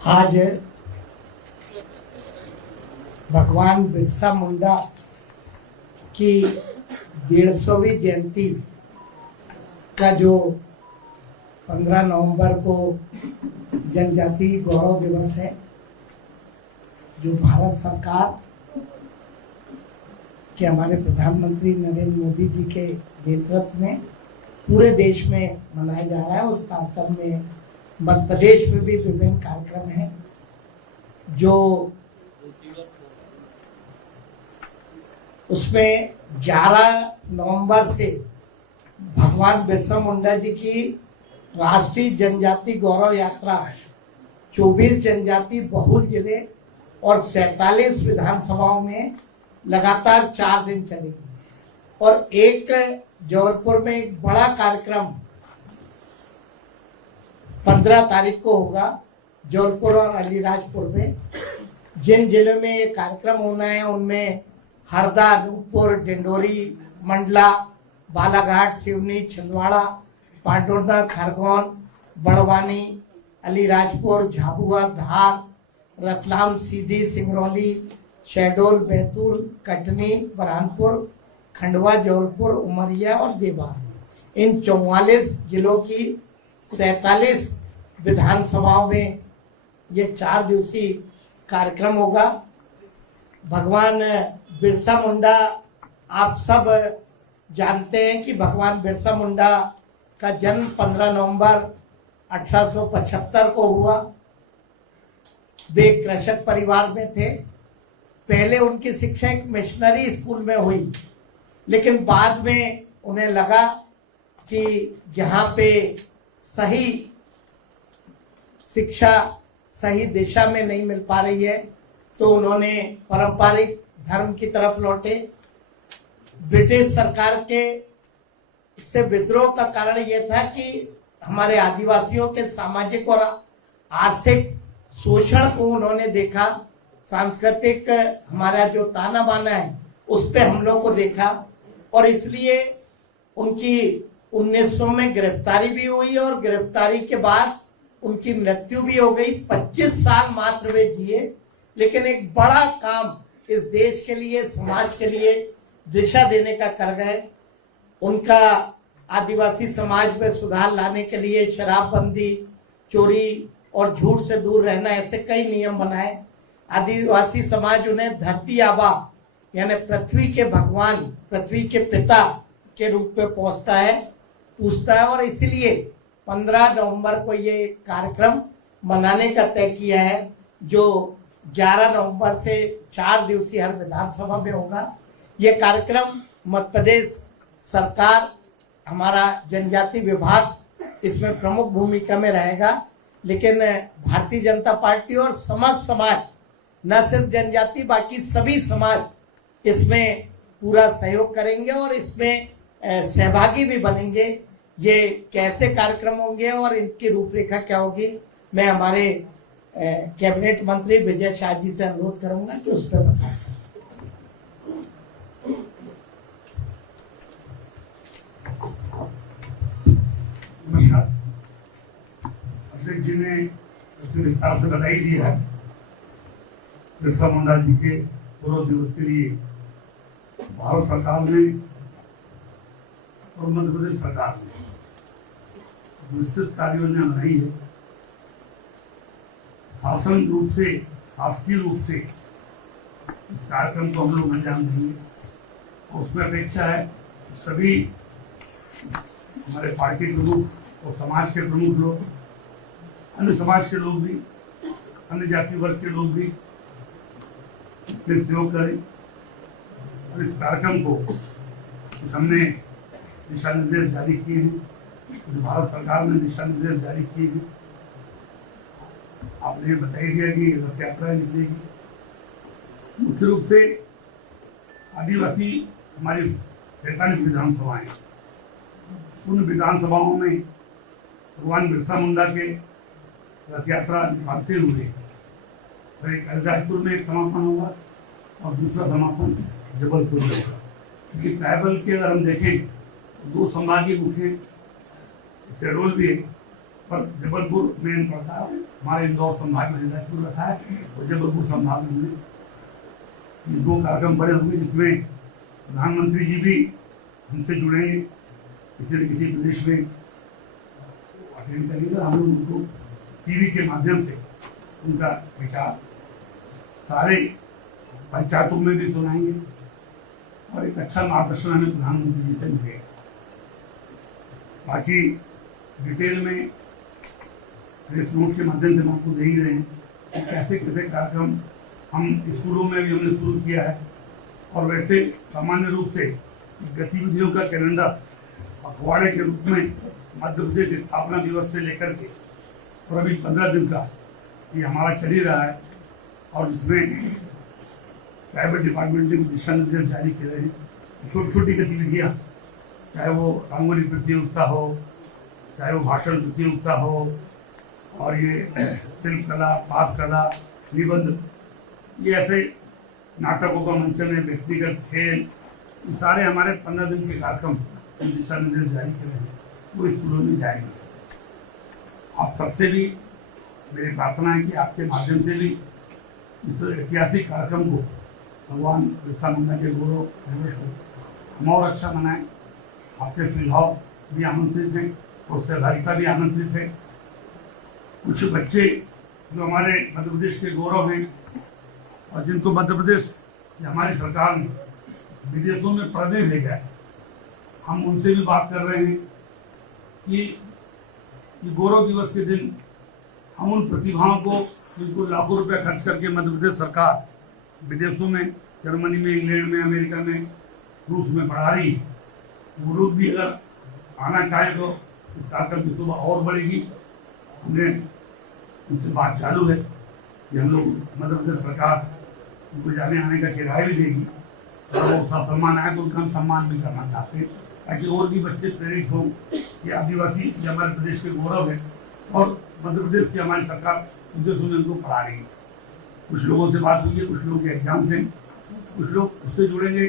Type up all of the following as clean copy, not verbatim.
आज भगवान बिरसा मुंडा की 150वीं जयंती का जो 15 नवंबर को जनजातीय गौरव दिवस है, जो भारत सरकार के हमारे प्रधानमंत्री नरेंद्र मोदी जी के नेतृत्व में पूरे देश में मनाया जा रहा है। उस कार्यक्रम में मध्य प्रदेश में भी विभिन्न कार्यक्रम हैं, जो उसमें 11 नवंबर से भगवान बिरसा मुंडा जी की राष्ट्रीय जनजाति गौरव यात्रा 24 जनजाति बहुल जिले और 47 विधानसभाओं में लगातार 4 दिन चलेगी। और एक जबलपुर में एक बड़ा कार्यक्रम 15 तारीख को होगा, जबलपुर और अलीराजपुर में। जिन जिलों में ये कार्यक्रम होना है उनमें हरदा, अनूपपुर, डिंडोरी, मंडला, बालाघाट, सिवनी, छिंदवाड़ा, पांडुर्दा, खरगोन, बड़वानी, अलीराजपुर, झाबुआ, धार, रतलाम, सीधी, सिंगरौली, शहडोल, बैतूल, कटनी, बुरहानपुर, खंडवा, जबलपुर, उमरिया और देवास, इन 44 जिलों की 47 विधानसभाओं में ये 4 दिवसीय कार्यक्रम होगा। भगवान बिरसा मुंडा, आप सब जानते हैं कि भगवान बिरसा मुंडा का जन्म 15 नवंबर 1875 को हुआ। वे कृषक परिवार में थे। पहले उनकी शिक्षा एक मिशनरी स्कूल में हुई, लेकिन बाद में उन्हें लगा कि जहाँ पे सही शिक्षा सही दिशा में नहीं मिल पा रही है, तो उन्होंने पारंपरिक धर्म की तरफ लौटे। ब्रिटिश सरकार के से विद्रोह का कारण यह था कि हमारे आदिवासियों के सामाजिक और आर्थिक शोषण को उन्होंने देखा। सांस्कृतिक हमारा जो ताना बाना है उस पे हम लोग को देखा, और इसलिए उनकी 1900 में गिरफ्तारी भी हुई और गिरफ्तारी के बाद उनकी मृत्यु भी हो गई। 25 साल मात्र वे जिए, लेकिन एक बड़ा काम इस देश के लिए, समाज के लिए दिशा देने का कर गए। उनका आदिवासी समाज में सुधार लाने के लिए शराबबंदी, चोरी और झूठ से दूर रहना, ऐसे कई नियम बनाए। आदिवासी समाज उन्हें धरती आबा यानी पृथ्वी के भगवान, पृथ्वी के पिता के रूप में पूछता है, और इसीलिए 15 नवंबर को ये कार्यक्रम मनाने का तय किया है, जो 11 नवंबर से 4 दिवसीय हर विधानसभा में होगा। ये कार्यक्रम मध्य प्रदेश सरकार, हमारा जनजाति विभाग इसमें प्रमुख भूमिका में रहेगा, लेकिन भारतीय जनता पार्टी और समस्त समाज, न सिर्फ जनजाति बाकी सभी समाज इसमें पूरा सहयोग करेंगे और इसमें सहभागी भी बनेंगे। ये कैसे कार्यक्रम होंगे और इनकी रूपरेखा क्या होगी, मैं हमारे कैबिनेट मंत्री विजय शाह जी से अनुरोध करूंगा कि उस पर बताएं। नमस्कार। अध्यक्ष जी ने विस्तार से बधाई दी है बिरसा मुंडा जी के गौरव दिवस के लिए। भारत सरकार ने और मध्य प्रदेश सरकार ने विस्तृत कार्य योजना बनाई है। शासन रूप से, शासकीय रूप से इस कार्यक्रम को हम लोग अंजाम देंगे, और उसमें अपेक्षा है सभी हमारे पार्टी प्रमुख और समाज के प्रमुख लोग, अन्य समाज के लोग भी, अन्य जाति वर्ग के लोग भी इसमें सहयोग करें। और इस कार्यक्रम को हमने दिशा निर्देश जारी किए हैं, जो भारत सरकार ने दिशा निर्देश जारी किए हैं। आपने बताई दिया कि रथ यात्रा निकलेगी। मुख्य रूप से आदिवासी हमारी 43 विधानसभाएं, उन विधानसभाओं में भगवान बिरसा मुंडा के रथ यात्रा निकालते हुए एक अलीराजपुर में एक समापन होगा और दूसरा समापन जबलपुर में होगा। क्योंकि ट्राइबल के अगर हम देखें तो 2 संभागीय मुख्य शहडोल भी है पर जबलपुर मेन पड़ता है, हमारे इंदौर संभाग में जयपुर रखा है और जबलपुर संभाग में ये 2 कार्यक्रम बड़े होंगे, जिसमें प्रधानमंत्री जी भी हमसे जुड़ेंगे, किसी न किसी प्रदेश में अटेंड करेंगे। हम लोग उनको टीवी के माध्यम से उनका विचार सारे पंचायतों में भी सुनाएंगे और एक अच्छा मार्गदर्शन हमें प्रधानमंत्री जी से मिलेगा। बाकी डिटेल में प्रेस नोट के माध्यम से हम आपको दे ही रहे हैं कि कैसे कैसे कार्यक्रम हम स्कूलों में भी हमने शुरू किया है। और वैसे सामान्य रूप से गतिविधियों का कैलेंडर पखवाड़े के रूप में मध्य प्रदेश स्थापना दिवस से लेकर के और अभी 15 दिन का ये हमारा चल ही रहा है। और इसमें प्राइवेट डिपार्टमेंट ने दिशा निर्देश जारी किए हैं। छोटी छोटी गतिविधियाँ, चाहे वो रंगोली प्रतियोगिता हो, चाहे वो भाषण प्रतियोगिता हो, और ये शिल्प कला, पाक कला, निबंध, ये ऐसे नाटकों का मंचन है, व्यक्तिगत खेल, ये सारे हमारे 15 दिन के कार्यक्रम दिशा निर्देश जारी किए हैं, वो स्कूलों में जाएंगे। आप सबसे भी मेरी प्रार्थना है कि आपके माध्यम से भी इस ऐतिहासिक कार्यक्रम को भगवान बिरसा मुंडा के गौरव दिवस को हम और अच्छा मनाएं। आपके सुझाव भी आमंत्रित हैं और सहभागिता भी आमंत्रित है। कुछ बच्चे जो हमारे मध्य प्रदेश के गौरव हैं और जिनको मध्य प्रदेश या हमारी सरकार ने विदेशों में पढ़ने भेजा है, हम उनसे भी बात कर रहे हैं कि ये गौरव दिवस के दिन हम उन प्रतिभाओं को, जिनको लाखों रुपए खर्च करके मध्य प्रदेश सरकार विदेशों में, जर्मनी में, इंग्लैंड में, अमेरिका में, रूस में पढ़ा रही है, वो लोग भी अगर आना चाहे तो इस कार्यक्रम की शोभा और बढ़ेगी। हमने उनसे बात चालू है कि हम लोग मध्य प्रदेश सरकार उनको जाने आने का किराया भी देगी और वो सम्मान आए तो उनका हम सम्मान भी करना चाहते हैं, ताकि और भी बच्चे प्रेरित हों कि आदिवासी जो हमारे प्रदेश के गौरव है और मध्य प्रदेश की हमारी सरकार विदेशों में उनको पढ़ा रही है। कुछ लोगों से बात हुई है, कुछ लोगों के एग्जाम से, कुछ लोग उससे जुड़ेंगे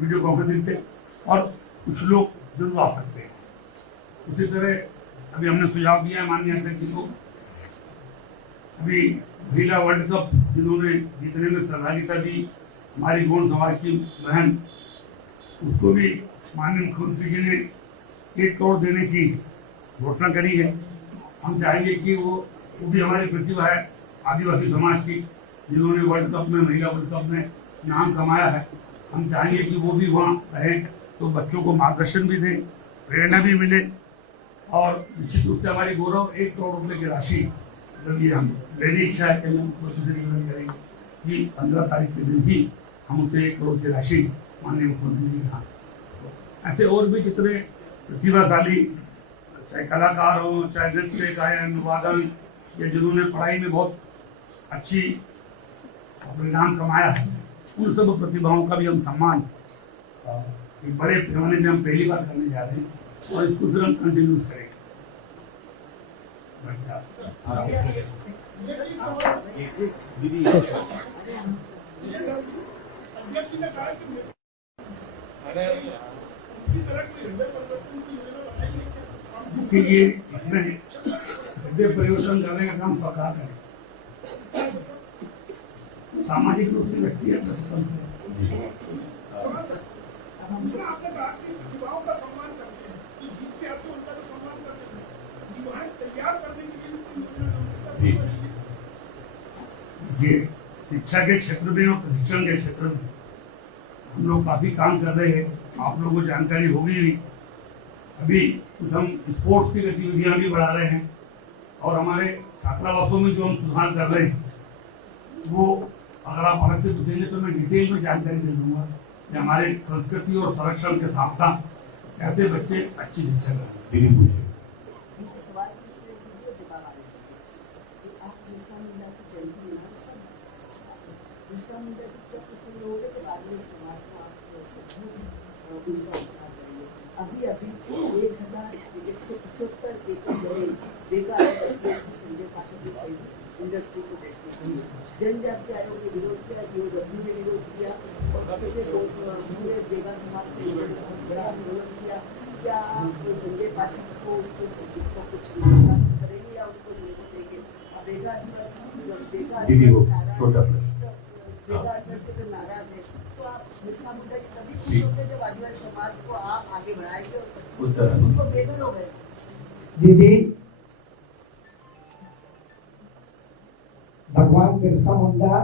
वीडियो कॉन्फ्रेंसिंग से, और कुछ लोग जरूर आ सकते हैं। उसी तरह अभी हमने सुझाव दिया है माननीय अध्यक्ष जी को, अभी महिला वर्ल्ड कप जिन्होंने जीतने में सहभागिता दी, हमारी गौड़ समाज की बहन, उसको भी माननीय मुख्यमंत्री जी ने 1 करोड़ देने की घोषणा करी है। हम चाहेंगे कि वो भी हमारी प्रतिभा है आदिवासी समाज की, जिन्होंने वर्ल्ड कप में, महिला वर्ल्ड कप में नाम कमाया है। हम चाहेंगे कि वो भी वहाँ रहें तो बच्चों को मार्गदर्शन भी दें, प्रेरणा भी मिले, और निश्चित रूप से हमारी गौरव 1 करोड़ रुपये की राशि, मतलब ये हम मेरी इच्छा है कि हम मुख्यमंत्री से निवेदन करेंगे कि 15 तारीख के दिन ही हम उसे 1 करोड़ की राशि माननीय मुख्यमंत्री जी के हाथ। ऐसे और भी जितने प्रतिभाशाली, चाहे कलाकार हो, चाहे नृत्य, गायन, वादन, या जिन्होंने पढ़ाई में बहुत अच्छी परिणाम कमाया है, उन सब प्रतिभाओं का भी हम सम्मान एक बड़े पैमाने में हम पहली बार करने जा रहे हैं और इसको फिर हम कंटिन्यूस करेंगे। देखिए, इसमें हृदय परिवर्तन करने का काम सरकार करे, सामाजिक रूप से व्यक्तिगत आपने कहा कि युवाओं का सम्मान करते हैं, कि जीत के अर्थ उनका तो सम्मान करते हैं, युवाएं तैयार करने के लिए ये शिक्षा के क्षेत्र में और प्रशिक्षण के क्षेत्र में हम लोग काफी काम कर रहे हैं। आप लोगों को जानकारी होगी भी, अभी कुछ हम स्पोर्ट्स की गतिविधियां भी बढ़ा रहे हैं और हमारे छात्रावासों में जो हम सुधार कर रहे हैं वो अगर आप अलग से पूछेंगे तो मैं डिटेल में जानकारी दे दूंगा कि हमारे संस्कृति और संरक्षण के साथ साथ कैसे बच्चे अच्छी शिक्षा करें। अभी 1175 एकड़ जमीन बेकार संजय पाठक इंडस्ट्री को देखने के लिए जनजाति आयोग ने विरोध किया, यूडब्ल्यू ने विरोध किया और पूरे बेगा समाज ने बड़ा विरोध किया। क्या संजय पाठक को इसको कुछ नमस्कार करेंगे या उनको लेको देंगे? अब बेगा आदिवासी दीदी वो नाराज छोटा है, प्रश्न। बेगा आदिवासी से नाराज है, तो आप बिरसा मुंडा की तभी खुश होंगे जब आदिवासी समाज को आप आगे बढ़ाएंगे और उत्तर उनको बेघर हो गए। दीदी, भगवान बिरसा मुंडा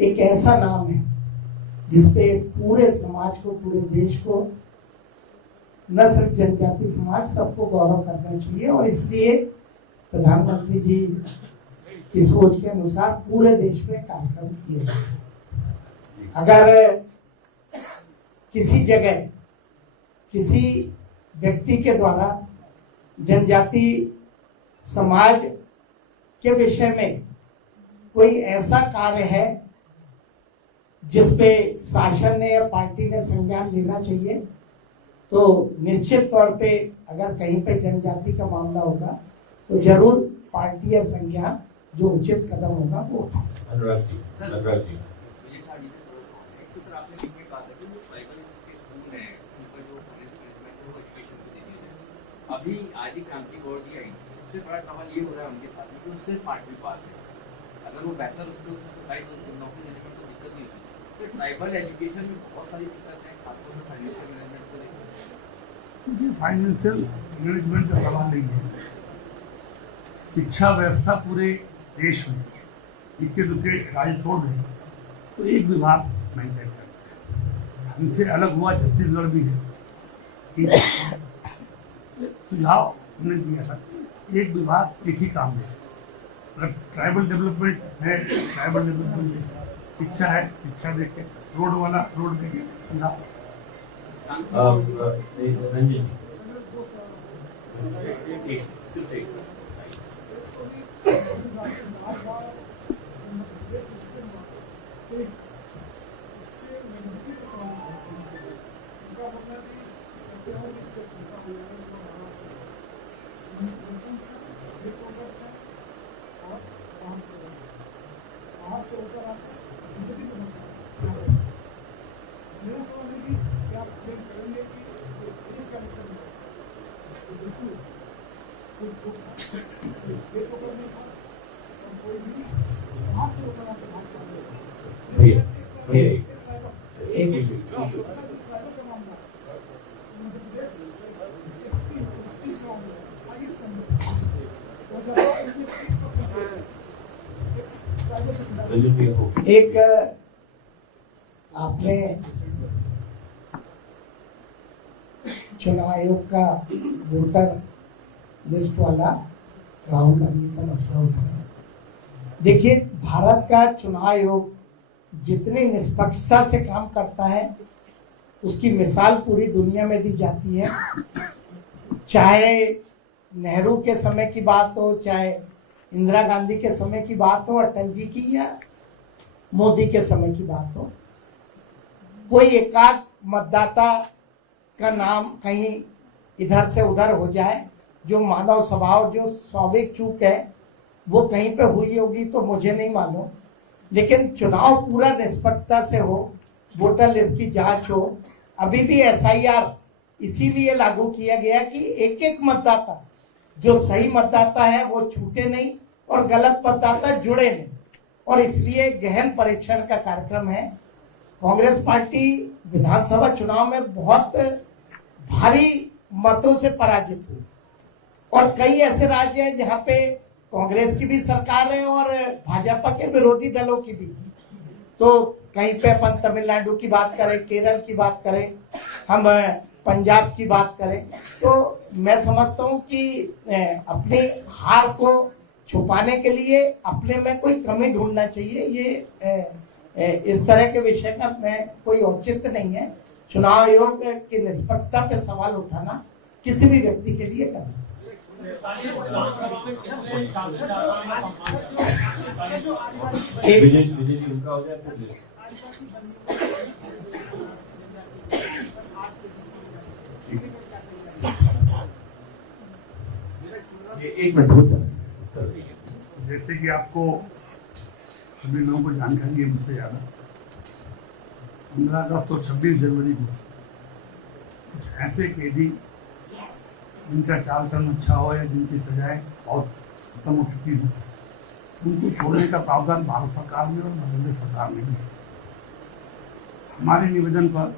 एक ऐसा नाम है जिसपे पूरे समाज को, पूरे देश को, न सिर्फ जनजाति समाज, सबको गौरव करना चाहिए। और इसलिए प्रधानमंत्री जी की सोच के अनुसार पूरे देश में कार्यक्रम किए जाते। अगर किसी जगह किसी व्यक्ति के द्वारा जनजाति समाज के विषय में कोई ऐसा कार्य है जिसपे शासन ने या पार्टी ने संज्ञान लेना चाहिए, तो निश्चित तौर पे अगर कहीं पे जनजाति का मामला होगा तो जरूर पार्टी या संज्ञान जो उचित कदम होगा वो उठाएगी। अनुराग जी, अनुराग जी। अभी आदि क्रांति बोर्ड की आई, उससे बड़ा सवाल ये हो रहा है उनके साथ में कि वो सिर्फ 8वीं पास है। अगर वो बेहतर उसको नौकरी देने में तो दिक्कत नहीं होती। तो ट्राइबल एजुकेशन में बहुत सारी दिक्कत है, खासतौर से फाइनेंशियल मैनेजमेंट को लेकर। ये फाइनेंशियल मैनेजमेंट का सवाल नहीं है। शिक्षा व्यवस्था पूरे देश में इक्के दुक्के राज्य छोड़ दें तो एक विभाग नहीं तय करता। हमसे अलग हुआ छत्तीसगढ़ भी है कि सुझाव हमने दिया था, एक विभाग एक ही काम है। अगर ट्राइबल डेवलपमेंट है, ट्राइबल डेवलपमेंट है, शिक्षा है, शिक्षा देखे, रोड वाला रोड देखे, सुझाव। रंजन जी, सिर्फ एक। भैया भैया एक एक आपने चुनाव आयोग का वोटर लिस्ट वाला राहुल गांधी का मसला उठाया। देखिए, भारत का चुनाव आयोग जितनी निष्पक्षता से काम करता है उसकी मिसाल पूरी दुनिया में दी जाती है। चाहे नेहरू के समय की बात हो, चाहे इंदिरा गांधी के समय की बात हो, अटल जी की, या मोदी के समय की बात हो, कोई एकाध मतदाता का नाम कहीं इधर से उधर हो जाए, जो मानव स्वभाव, जो स्वाभाविक चूक है वो कहीं पे हुई होगी तो मुझे नहीं मालूम, लेकिन चुनाव पूरा निष्पक्षता से हो, वोटर लिस्ट की जांच हो। अभी भी SIR इसीलिए लागू किया गया कि एक एक मतदाता, जो सही मतदाता है वो छूटे नहीं और गलत मतदाता जुड़े नहीं, और इसलिए गहन परीक्षण का कार्यक्रम है। कांग्रेस पार्टी विधानसभा चुनाव में बहुत भारी मतों से पराजित हुई, और कई ऐसे राज्य हैं जहां पे कांग्रेस की भी सरकार है और भाजपा के विरोधी दलों की भी। तो कहीं पे अपन तमिलनाडु की बात करें, केरल की बात करें, हम पंजाब की बात करें, तो मैं समझता हूं कि अपनी हार को छुपाने के लिए अपने में कोई कमी ढूंढना चाहिए। ये इस तरह के विषय का मैं कोई औचित्य नहीं है। चुनाव आयोग की निष्पक्षता पे सवाल उठाना किसी भी व्यक्ति के लिए करना। विजय जी उनका हो जाए फिर एक मिनट हो सर। जैसे कि आपको सभी लोगों को जानकारी है मुझसे ज्यादा, 15 अगस्त और 26 जनवरी को कुछ ऐसे कैदी जिनका चाल चलन अच्छा हो या जिनकी सजाएं बहुत खत्म हो चुकी है, उनको छोड़ने का प्रावधान भारत सरकार में और मध्य प्रदेश सरकार में भी है। हमारे निवेदन पर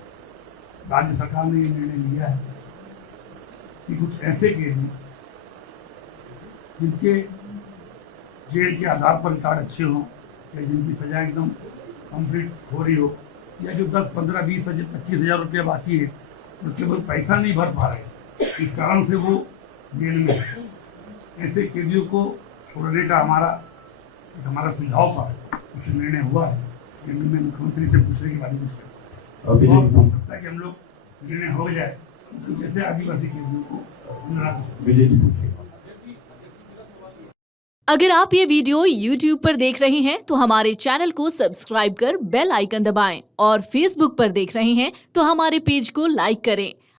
राज्य सरकार ने ये निर्णय लिया है कि कुछ ऐसे कैदी जिनके जेल के आधार पर रिकॉर्ड अच्छे हों या जिनकी सजा एकदम कंप्लीट हो रही हो, या जो 10, 15, 20, 25 हजार रुपया बाकी है तो केवल पैसा नहीं भर पा रहे, इस कारण से वो जेल में है, ऐसे कैदियों को छोड़ने का हमारा सुझाव पर कुछ निर्णय हुआ है। निर्णय में मुख्यमंत्री से पूछने की बात नहीं हो सकता है कि हम लोग निर्णय हो जाए तो जैसे आदिवासी कैदियों को विजय जी पूछिए। अगर आप ये वीडियो YouTube पर देख रहे हैं तो हमारे चैनल को सब्सक्राइब कर बेल आइकन दबाएं और Facebook पर देख रहे हैं तो हमारे पेज को लाइक करें।